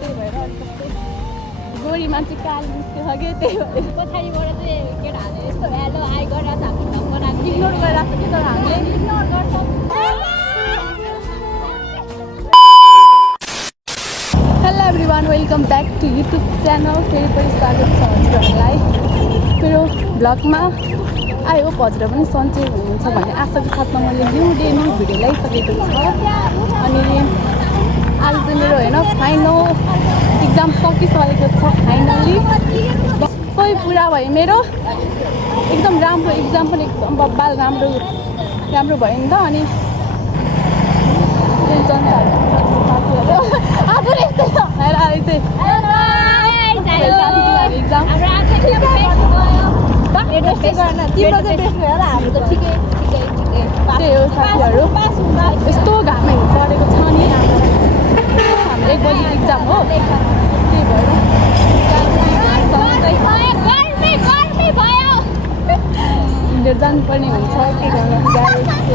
त्यही भएर अलिक कस्तै गोरी मान्छे काली निस्केछ कि त्यही भएर पछाडिबाट चाहिँ केटाहरूले यस्तो हेलो आइ गरिरहेको छ हाम्रो ढङ्ग बनाएको इग्नोर गरिरहेको छ कि तर हामीले इग्नोर गर्छौँ। Hello everyone welcome back to YouTube channel फेरि पनि स्वागत छ हजुरहरूलाई मेरो भ्लगमा आई होप हजुर पनि सन्चै हुनुहुन्छ भन्ने आशाको साथमा मैले न्यू भिडियो ल्याइसकेको छ अनि आज चाहिँ मेरो होइन फाइनल इक्जाम सकिसकेको छ फाइनल्ली सबै पुरा भयो मेरो एकदम राम्रो इक्जाम पनि एकदम बब्बाल राम्रो भयो नि त अनि आफूले यस्तो भएर अहिले चाहिँ इक्जाम त्यही हो साथीहरू यस्तो घामहरू परेको छ नि हाम्रो 1 बजी इक्जाम हो त्यही भएर जानुपर्ने हुन्छ के गर्नु गाह्रो छ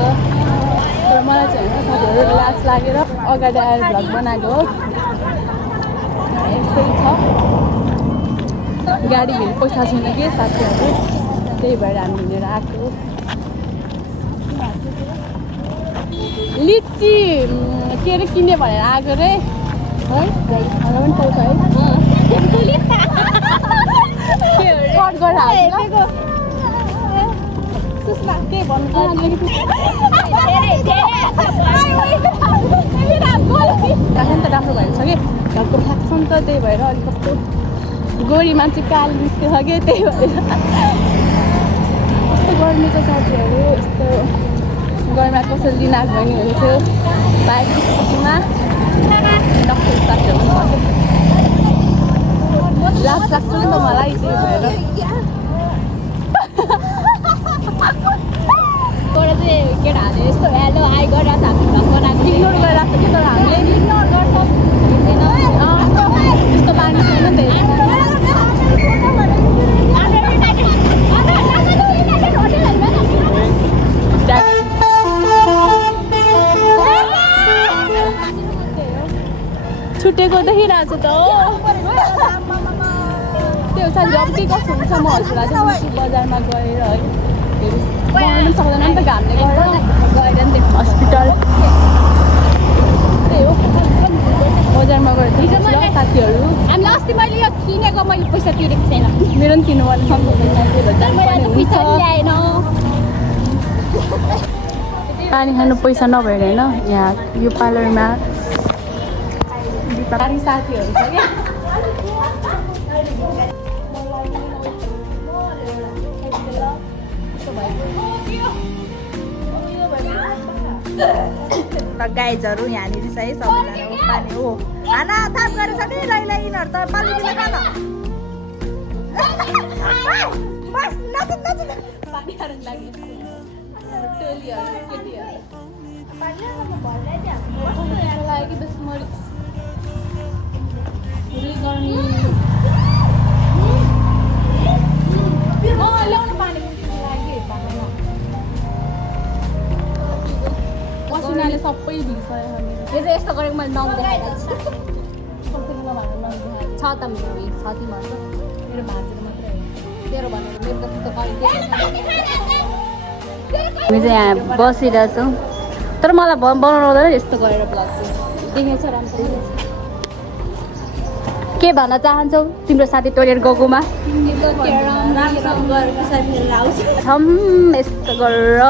तर मलाई चाहिँ होइन साथीहरू लाज लागेर अगाडि आएर भ्लग बनाएको हो यस्तै छ गाडी फेरि पैसा छैन कि साथीहरू त्यही भएर हामी हिँडेर आएको लिची के अरे किने भनेर आएको रे है हाम्रो पनि पाउँछ है कट गरेर हाल्छ सुस्मा के भन्नु राख्नु त राम्रो भएको छ कि घरको फ्याक्छ नि त त्यही भएर अलिक कस्तो गोरी मान्छे काली निस्केछ कि त्यही भएर यस्तो गर्मी छ साथीहरू यस्तो गर्मीमा कसरी लिन आएको भने हुन्थ्यो बाइक स्कुटीमा डक्टर साथीहरू पनि छ लाज लाग्छ नि त मलाई त्यही भएर चाहिँ केटाहरूले यस्तो हेलो आइ गरिरहेको छ हाम्रो ढङ्ग बनाएको इग्नोर गरिरहेको छ कि तर हामीले इग्नोर गर्छौँ त्यस्तो बानी छैन नि छुटेको देखिरहेको छु त हो त्यो साथी अब के कस्तो हुन्छ म हजुरलाई चाहिँ बजारमा गएर है गर्नु सक्दैन नि त घामले गएर नि हस्पिटल त्यही हो बजारमा गएर साथीहरू हामीले अस्ति मैले यो किनेको मैले पैसा तिरेको छैन मेरो पनि किन्नु पर्ने पैसा ल्याएन पानी खानु पैसा नभएर होइन यहाँ यो पार्लरमा साथीहरू छ क्या गाइजहरू यहाँनिर चाहिँ सबैजना पानी हो खाना थाप गरेछ नि लैला यिनीहरू त पानी खान पानी खानु लागि लागि बस मरि गर्मी ल्याउनु पानी लागि पसिनाले सबै भिज्छ यो चाहिँ यस्तो गरेको मैले नङ देखाइरहेको छु छ त मेरो छ तिमीहरू मेरो भाँचेर मात्रै तेरो भनेर मेरो त हामी चाहिँ यहाँ बसिरहेछौँ तर मलाई बनाउनु आउँदैन यस्तो गरेर ब्लग चाहिँ देखेको छ राम्रो के भन्न चाहन्छौ तिम्रो साथी टोइलेट गएकोमा छम यस्तो गरेर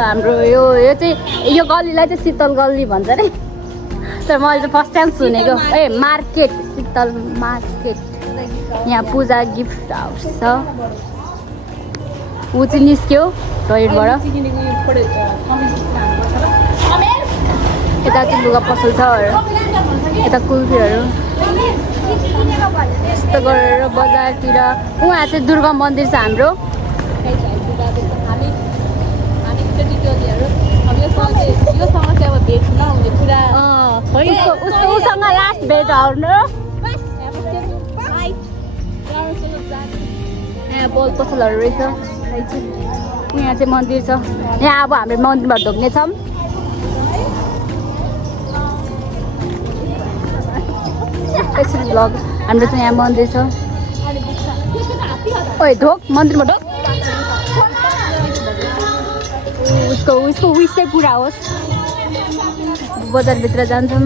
हाम्रो यो चाहिँ यो गल्लीलाई चाहिँ शीतल गल्ली भन्छ अरे तर मैले चाहिँ फर्स्ट टाइम सुनेको ए मार्केट शीतल मार्केट यहाँ पूजा गिफ्ट हाउस छ ऊ चाहिँ निस्क्यो टोइलेटबाट यता चाहिँ लुगा पसल छ यता कुल्फीहरू यस्तो गरेर बजारतिर उहाँ चाहिँ दुर्गा मन्दिर छ हाम्रो योसँग चाहिँ अब भेट नहुने कुरा उसँग लास्ट भेट आउनु यहाँ बोल पसलहरू रहेछ यहाँ चाहिँ मन्दिर छ यहाँ अब हामी मन्दिरमा ढोग्नेछौँ यसरी भ्लग हाम्रो चाहिँ यहाँ मन्दिर छ ओइ ढोक मन्दिरमा ढोक उसको विस चाहिँ पुरा होस् बजारभित्र जान्छौँ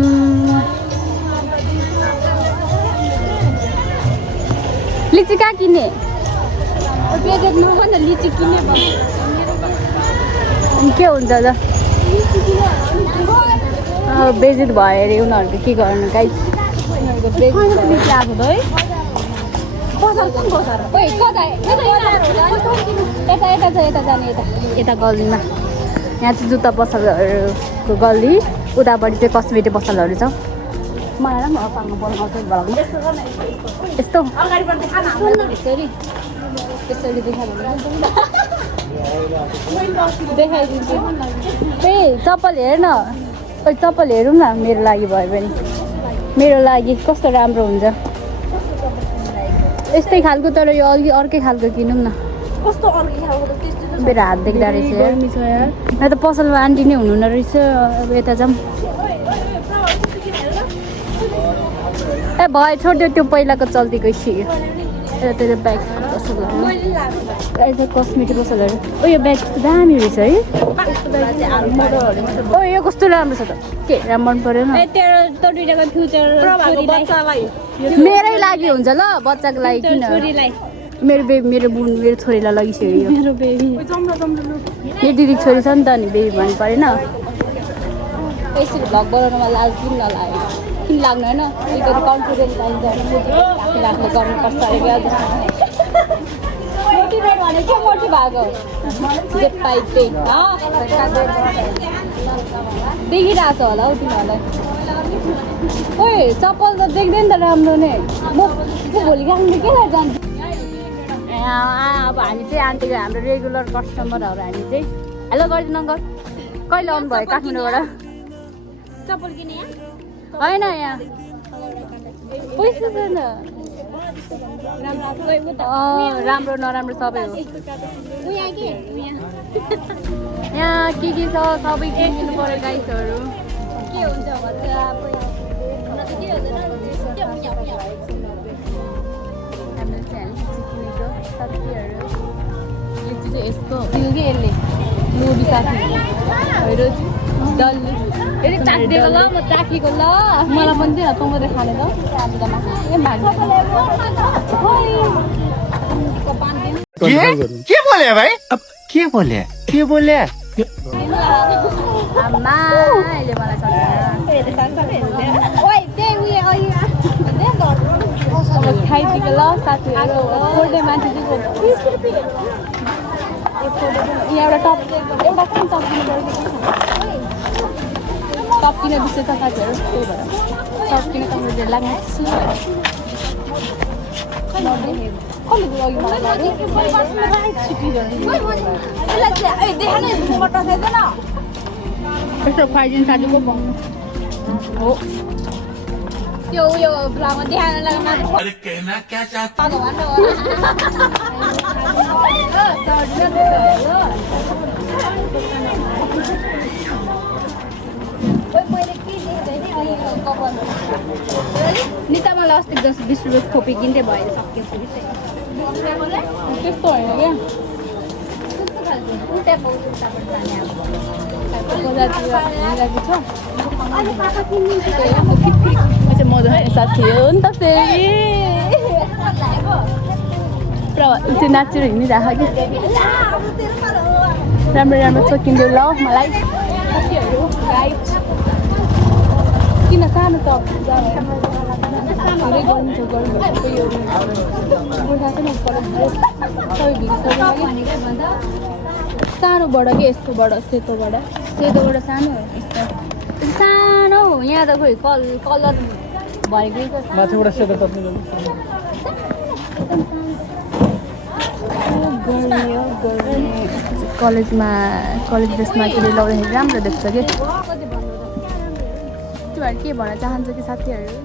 लिची कहाँ किन्ने लिची किन्ने के हुन्छ त बेजित भयो अरे उनीहरूको के गर्नु गाई यता जाने यता गल्लीमा यहाँ चाहिँ जुत्ता पसलहरूको गल्ली उतापट्टि चाहिँ कस्मेटिक पसलहरू छ मलाई पनि पार्नु बनाउँछ यस्तो यसरी देखाइदिन्छु त्यही चप्पल हेर न ओइ चप्पल हेरौँ न मेरो लागि भयो भने मेरो लागि कस्तो राम्रो हुन्छ यस्तै खालको तर यो अलि अर्कै खालको किनौँ न कस्तो अर्कै खालको मेरो हात देख्दा रहेछ यहाँ त पसलमा आन्टी नै हुनु न रहेछ अब यता जाऊँ ए भयो छोड्यो त्यो पहिलाको चल्तीको सिक्यो त्यो ब्याग पसलहरू कस्मेटिक पसलहरू ओ यो ब्याग दामी रहेछ है ओ यो कस्तो राम्रो छ त के राम्रो मन परेन मेरै लागि हुन्छ ल बच्चाको लागि किन मेरो छोरीलाई लगिसक्यो मेरो बेबी यो दिदी छोरी छ नि त नि बेबी भन्नु परेन यसरी भ्लग बनाउनुमा लाज किन नलाग्यो किन लाग्नु होइन एकदम कन्फिडेन्स राख्ने गर्नुपर्छ अरे मोटिभेट भने के मोटिभ भएको जे पाइ त्यही देखिरहेको छ होला हौ तिमीहरूलाई ओइ चप्पल त देख्दैन त राम्रो नै म भोलि गाउँदै के गरेर जान्छु अब हामी चाहिँ आन्टीको हाम्रो रेगुलर कस्टमरहरू हामी चाहिँ हेलो गरिदिनु अङ्कल कहिले आउनु भयो काठमाडौँबाट चप्पल किने होइन यहाँ पैसा छैन राम्रो नराम्रो सबै हो यहाँ के छ सबै किनिदिनु पऱ्यो गाइसहरू के हुन्छ यस्तो यसले लोभी साथी डल्ली चाखिदिएको ल म चाखेको ल मलाई पनि दिएर कमाउँदै खाने त के बोले भाइ के बोले आमा अहिले मलाई खाइदिएको ल साथीहरू कोर्टे माथि यहाँ एउटा टप पनि टप किन्नु पऱ्यो टप किन बिर्सेछ साथीहरू त्यही भएर टप किन कम्प्युटर लाग्ने यस्तो खुवाइदिनु साथीको हो त्यो उयो ब्लगमा देखाउन लाग्नु निता मलाई अस्ति 10-20 रुपियाँ खोपी किन्दै भयो सकिएपछि त्यस्तो होइन क्या मजा साथी हो नि त फेरि त्यो नाचेर हिँडिरहेको कि राम्रो छ किन्दै ल मलाई साथीहरू गाइड किन सानो टप धेरै गर्नु छ सानोबाट के यस्तोबाट सेतोबाट सानो सानो हो यहाँ त खोइ कलर भएको कलेज ड्रेसमा के लाउँदाखेरि राम्रो देख्छ कि तिमीहरू के भन्न चाहन्छ कि साथीहरू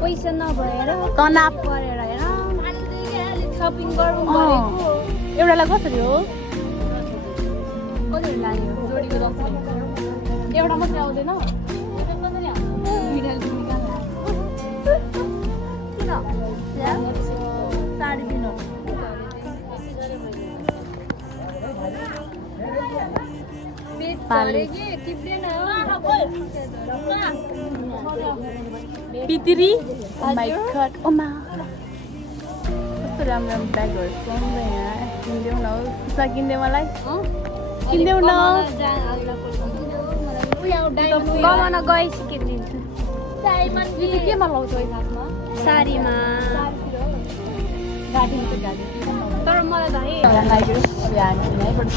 पैसा नभएर तनाव गरेर हेर सपिङ गर्नु एउटालाई कसरी हो कसरी लाने हो जोडीको 10 एउटा मात्रै आउँदैन पालु पितिरी माई गॉड ओमा कस्तो राम्रो राम्रो ब्यागहरू पाउँछ यहाँ किनिदेऊ न सुसा किनिदेऊ मलाई किनिदेऊ न कमाउन गइसकिदिन्छु केमा लाउँछ खासमा सारीमा गाडीमा चाहिँ गाडी तर मलाई त है लाग्यो अब हामी यहीँबाट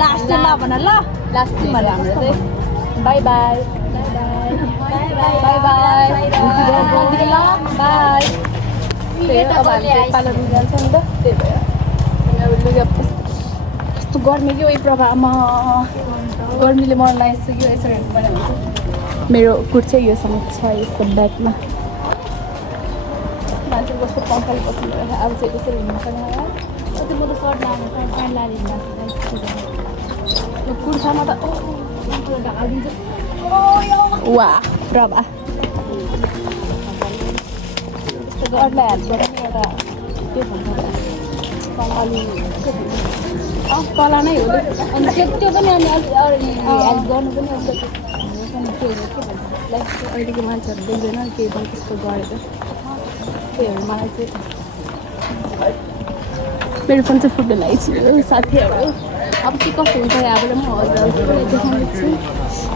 लास्ट ल भन ल लास्ट तिमीहरू हाम्रो चाहिँ बाई बाई बाई बाई ल बाई अब हामी चाहिँ पार्लर जान्छ नि त त्यही भएर अब लुगा कस्तो गर्मी कि प्रभावमा गर्मीले मलाई लागिसक्यो यसरी हेर्नु पर्ने हुन्छ मेरो कुर्ता चाहिँ योसँग छ यस्तो ब्यागमा मान्छे कस्तो पङ्खाले बस्नु पऱ्यो अब चाहिँ यसरी हिँड्नु पर्ने अझै म त सर्ट लाएर प्यान्ट लाएर हिँड्दा यो कुर्तामा त वा प्रभा गर्दा हातबाट पनि एउटा के भन्छ कङ्काली कला नै हो अनि त्यो पनि अनि हेल्प गर्नु पनि अहिलेको मान्छेहरू देख्दैन केही पनि त्यस्तो गरेको त्यही भएर मलाई चाहिँ मेरो फोन चाहिँ फुट्न लागिसक्यो साथीहरू अब के कस्तो हुन्छ यहाँबाट म हजुरहरूलाई देखाउँदैछु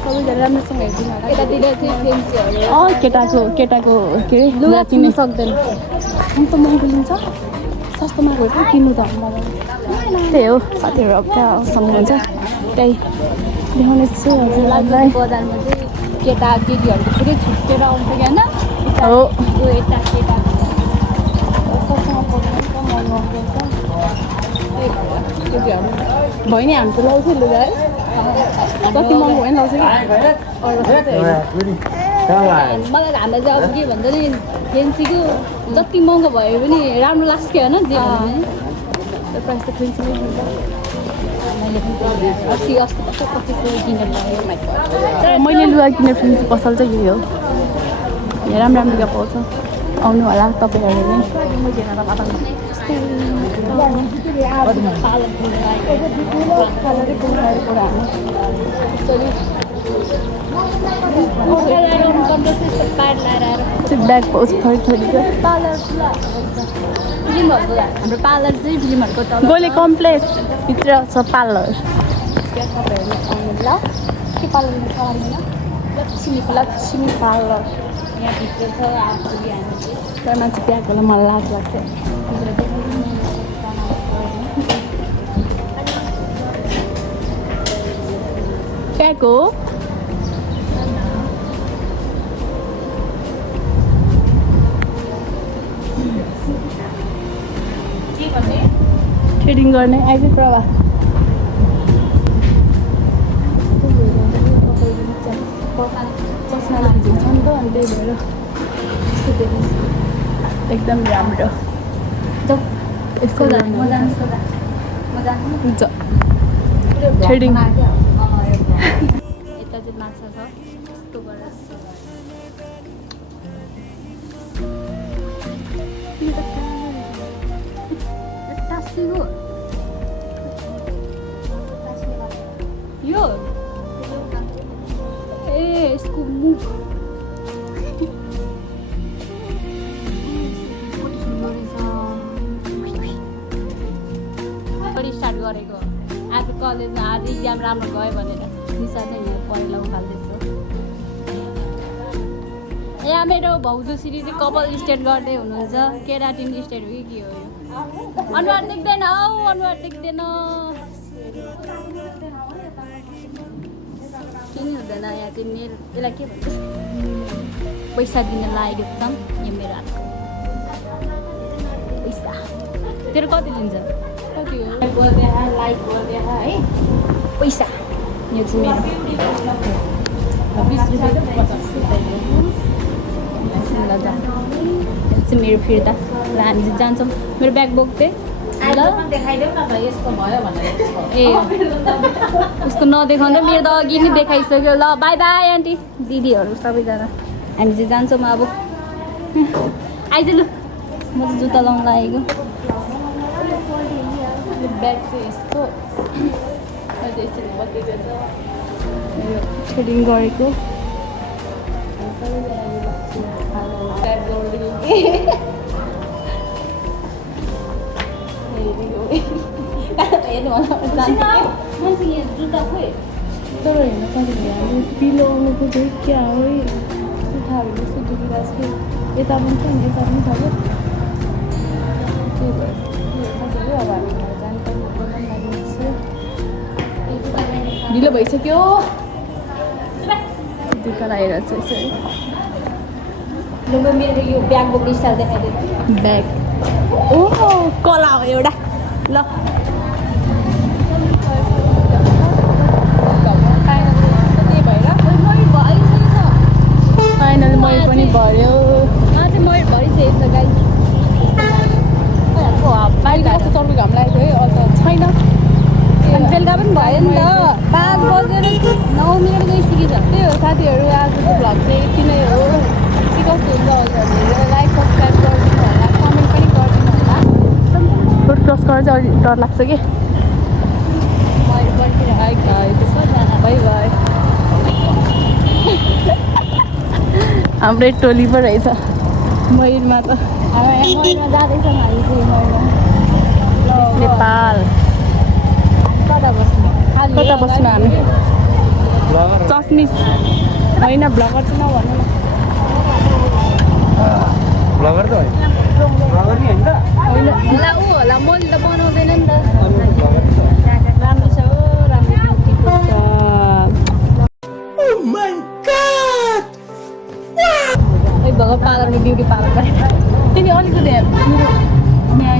सबैजना राम्रोसँग हेरिदिनु होला यतातिर चाहिँ फेन्सीहरू केटाको के अरे लुगा किन्नु सक्दैन अन्त महँगो लिन्छ सस्तोमा गएर पो किन्नु त मलाई त्यही हो साथीहरू अब कहाँसँग हुन्छ त्यही देखाउने छु हजुरलाई बजारमा चाहिँ केटा केटीहरूको पुरै छुट्टेर आउँछ कि होइन हो यो यता केटा सस्तोमा पर्दैन नि त महँगो आउँछ केटीहरू भयो नि हामी त लाउँछ लुगा है कति महँगो होइन लाउँछ कि मलाई हामीलाई चाहिँ अब के भन्छ नि फेन्सीको जति महँगो भयो पनि राम्रो लाग्छ कि होइन जे भने प्राइस त फेन्सीमै दिन्छ अस्ति अस्ति 25 किनेर भयो मैले लुगा किने फेन्सी पसल चाहिँ यही हो यहाँ राम्रो राम्रो लुगा पाउँछ आउनु होला तपाईँहरू नै ब्याग पाउँछ थोरै थोरैको फिल्महरूको हाम्रो पार्लर चाहिँ फिल्महरूको तल गोले कम्प्लेक्स भित्र छ पार्लर तपाईँहरू आउनु ल के पार्लर लक्ष्मी पार्लर यहाँभित्र छ आफू हामी तर मान्छे ब्याग होला मलाई लाज लाग्छ ब्याग हो ट्रेडिङ गर्ने आइज प्रभा चस्माले भिजेको छ नि त अनि त्यही भएर यस्तो देखिन्छ एकदम राम्रो यस्तो हुन्छ ट्रेडिङ यता चाहिँ माछा छ यस्तो गरेर टाँसिएको यो ए यसको मुख स्टार्ट गरेको आज कलेजमा आज इक्जाम राम्रो गयो भनेर निशा चाहिँ यहाँ पढेर उखाल्दैछु यहाँ मेरो भाउजू श्री चाहिँ कपाल स्ट्रेट गर्दै हुनुहुन्छ केराटिन स्ट्रेट हो कि के हो यो अनुहार देख्दैन हौ अनुहार देख्दैन किन हुँदैन यहाँ चाहिँ मेरो यसलाई के भन्छ पैसा दिन लागेको छ यो मेरो हातको पैसा तेरो कति लिन्छ कति हो लाइक गरिदिए है पैसा यो चाहिँ मेरो 20 रुपियाँ 50 ल जा यो चाहिँ मेरो फिर्ता ल हामी चाहिँ जान्छौँ मेरो ब्याग बोक्दै ल देखाइदेऊ न त यस्तो भयो भनेर ए उसको नदेखाउँदा मेरो त अघि नै देखाइसक्यो ल बाई बाई आन्टी दिदीहरू सबैजना हामी चाहिँ जान्छौँ अब आइज लु म चाहिँ जुत्ता लाउनु लागेको ब्याग चाहिँ यस्तो अहिले यसरी बसेको छ यो थ्रेडिङ गरेको टाइप गरिदिनु जुत्ता खोइ तर हेर्न सक्यो हामी पिलो आउनुको चाहिँ क्या हो सुठाहरू जस्तो दुखिरहेको छ यता पनि छ नि यता पनि छ क्या त्यही भएर सक्यो अब हामी घर जानुपर्ने लागिन्छ ढिलो भइसक्यो दुःख लागेर चाहिँ यसरी लुगा मेरो यो ब्याग बोक्ने स्टाइल देखाइदिनु ब्याग ओहो कला हो एउटा ल फाइनल मैले पनि भर्यो चाहिँ मैले भरिसकेको छ गाई बाहिर कस्तो चर्को घाम लागेको है अन्त छैन अनि बेलुका पनि भयो नि त 5 बजेर 9 मिनट गइसकेछ त्यही हो साथीहरू आजको भ्लग चाहिँ यति नै हो के कस्तो हुन्छ भनेर लाइक सब्सक्राइब गरिदिनु होला कमेन्ट पनि गरिदिनु होला रोड क्रस गरेर चाहिँ अलिक डर लाग्छ कि मैले पर्खिरहेको बाई बाई हाम्रै टोली पो रहेछ मयुरमा त अब यहाँ मयुरमा जाँदैछ हामी चाहिँ मयुरमा नेपाल कता बस्नु कता बस्नु हामी चस्मिस होइन ब्लगर चाहिँ नभन्नु न ब्लगर त होइन ब्लगर नि होइन त होइन होला ऊ होला मैले त बनाउँदैन नि त ब्लगर त राम्रो छ हो राम्रो ब्युटीको छ भर्खर पार्लरमा ब्युटी पार्लर गरेँ तिमी अलिकति मेरो न्याय